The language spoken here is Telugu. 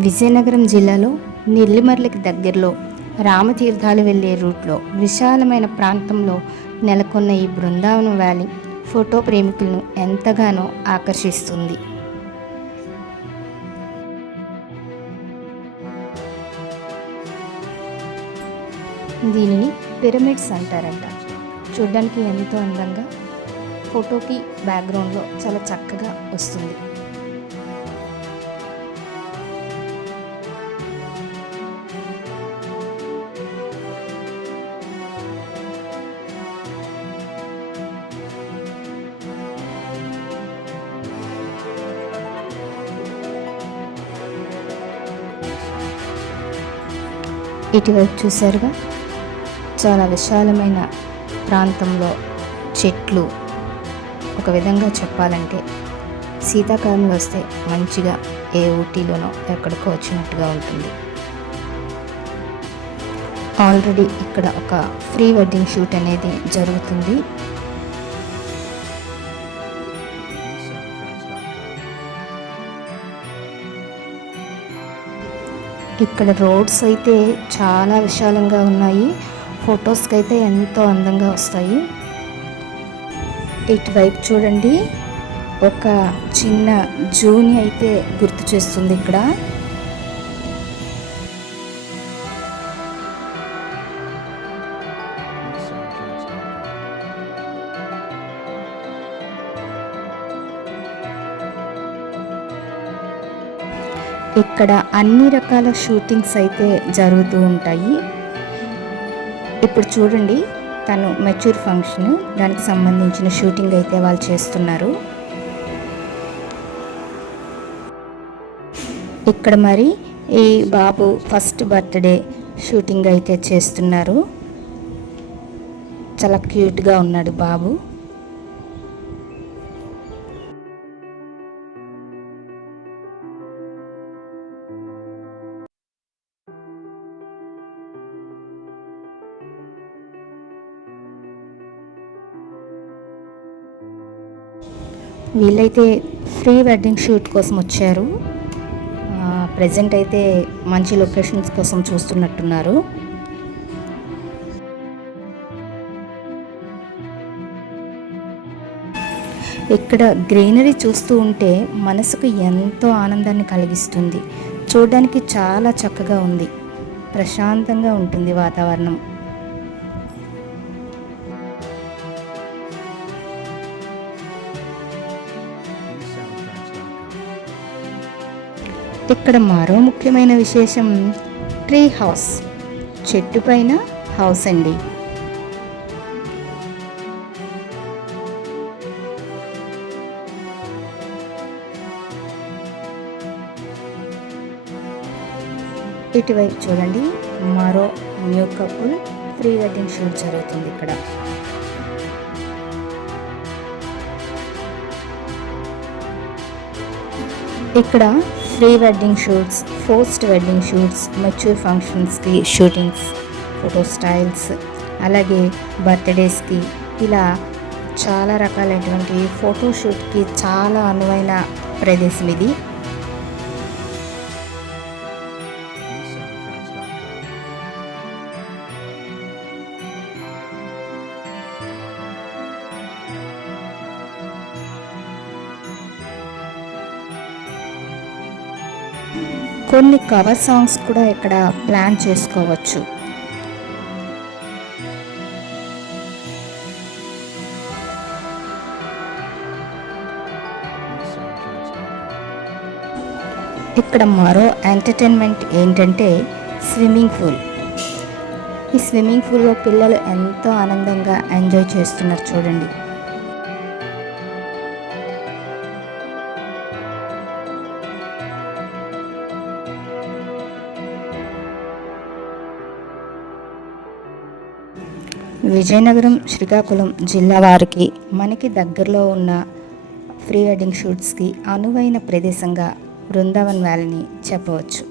విజయనగరం జిల్లాలో నెల్లిమర్లకి దగ్గరలో రామతీర్థాలు వెళ్ళే రూట్లో విశాలమైన ప్రాంతంలో నెలకొన్న ఈ బృందావనం వ్యాలీ ఫోటో ప్రేమికులను ఎంతగానో ఆకర్షిస్తుంది. దీనిని పిరమిడ్స్ అంటారంట. చూడ్డానికి ఎంతో అందంగా ఫోటోకి బ్యాక్గ్రౌండ్లో చాలా చక్కగా వస్తుంది. ఇటువైపు చూసారుగా, చాలా విశాలమైన ప్రాంతంలో చెట్లు. ఒక విధంగా చెప్పాలంటే శీతాకాలంలో వస్తే మంచిగా ఏ ఊటీలోనో ఎక్కడికో వచ్చినట్టుగా ఉంటుంది. ఆల్రెడీ ఇక్కడ ఒక ప్రీ వెడ్డింగ్ షూట్ అనేది జరుగుతుంది. ఇక్కడ రోడ్స్ అయితే చాలా విశాలంగా ఉన్నాయి. ఫొటోస్కి అయితే ఎంతో అందంగా వస్తాయి. ఇటువైపు చూడండి, ఒక చిన్న జూని అయితే గుర్తు చేస్తుంది. ఇక్కడ అన్ని రకాల షూటింగ్స్ అయితే జరుగుతూ ఉంటాయి. ఇప్పుడు చూడండి, తను మెచ్యూర్ ఫంక్షన్, దానికి సంబంధించిన షూటింగ్ అయితే వాళ్ళు చేస్తున్నారు. ఇక్కడ మరి ఈ బాబు ఫస్ట్ బర్త్డే షూటింగ్ అయితే చేస్తున్నారు. చాలా క్యూట్గా ఉన్నాడు బాబు. వీళ్ళైతే ప్రీ వెడ్డింగ్ షూట్ కోసం వచ్చారు. ప్రజెంట్ అయితే మంచి లొకేషన్స్ కోసం చూస్తున్నట్టున్నారు. ఇక్కడ గ్రీనరీ చూస్తూ ఉంటే మనసుకు ఎంతో ఆనందాన్ని కలిగిస్తుంది. చూడడానికి చాలా చక్కగా ఉంది, ప్రశాంతంగా ఉంటుంది వాతావరణం. ఇక్కడ మరో ముఖ్యమైన విశేషం ట్రీ హౌస్, చెట్టు పైన హౌస్ అండి. ఇటువైపు చూడండి, మరో new couple pre wedding shoot జరుగుతుంది ఇక్కడ. ఇక్కడ pre wedding shoots, post wedding shoots, mature ఫంక్షన్స్కి షూటింగ్స్, ఫోటో స్టైల్స్, అలాగే బర్త్డేస్కి, ఇలా చాలా రకాలైనటువంటి ఫోటోషూట్కి చాలా అనువైన ప్రదేశం ఇది. కొన్ని కవర్ సాంగ్స్ కూడా ఇక్కడ ప్లాన్ చేసుకోవచ్చు. ఇక్కడ మరో ఎంటర్టైన్మెంట్ ఏంటంటే స్విమ్మింగ్ పూల్. ఈ స్విమ్మింగ్ పూల్లో పిల్లలు ఎంతో ఆనందంగా ఎంజాయ్ చేస్తున్నారు చూడండి. విజయనగరం, శ్రీకాకుళం జిల్లా వారికి మనకి దగ్గరలో ఉన్న ప్రీ వెడ్డింగ్ షూట్స్కి అనువైన ప్రదేశంగా బృందావన్ వ్యాలీని చెప్పవచ్చు.